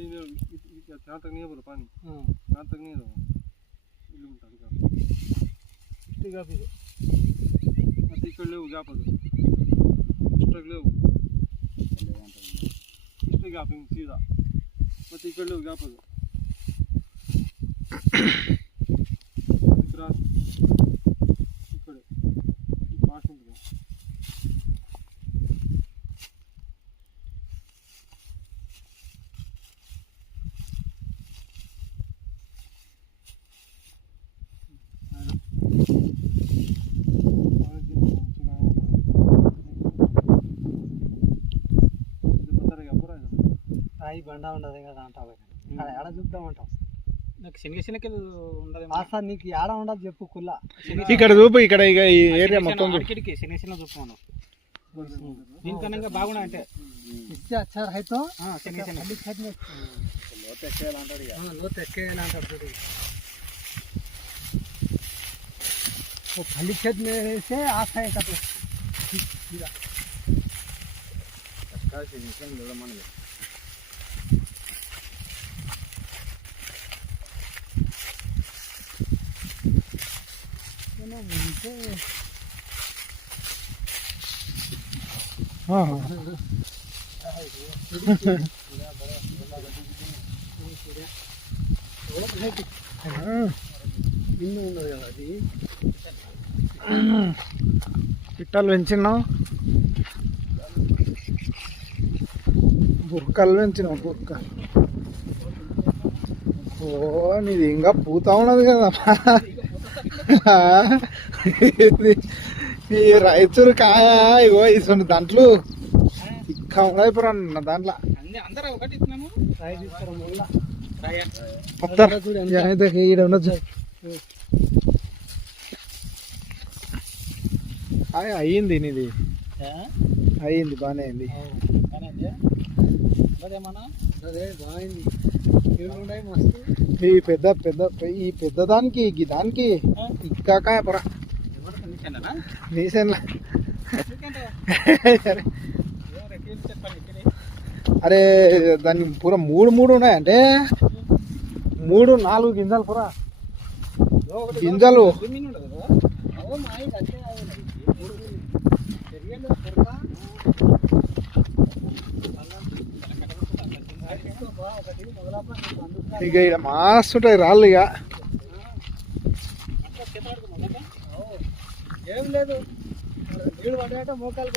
यहाँ तक नहीं है बोलो पानी यहाँ तक नहीं है ఇక్కడ లేవు గ్యాపదు ఇష్టకు లేవు ఇష్ట గ్యాప్ సీదా ಮತ್ತೆ ఇక్కడ లేవు గ్యాపదు ఇక్కడ ఇక్కడే పాస్ ఉంటుంది రాయి బండ ఉండదు కదా అంటావు ఏడ చూద్దామంటావు నాకు శనగ ఉండదు సార్ నీకు ఏడ ఉండదు చెప్పు కుల్లా ఇక్కడ చూపు ఇక్కడ ఇక ఈ ఏరియా మొత్తం శనగ చూపు దీనికన్నా బాగున్నా అంటే ఇస్తే వచ్చారు అయితే లోతు ఎక్కేయాలంటాడు చూడు फली खेत में से आता है का तो हाँ పిట్టలు పెంచినావు బుర్కలు పెంచినావు బుర్కలు ఓ నీది ఇంకా పూతా ఉన్నది కదా ఈ రైతురు కాయ ఇగో ఇటువంటి దాంట్లో ఇంకా ఉండయిపోరా దాంట్లో ఈడ ఉండొచ్చు అయ్యింది నీది అయ్యింది బాగానే అయింది ఈ పెద్ద పెద్ద ఈ పెద్ద దానికి దానికి ఇంకా పొరా రీసెంట్ అరే దానికి పూర మూడు ఉన్నాయంటే 3-4 గింజలు పూరా గింజలు ఇక ఇక్కడ మస్తు ఉంటాయి రాళ్ళు ఇక ఏం లేదు నీళ్ళు పడ్డాక మోకాలు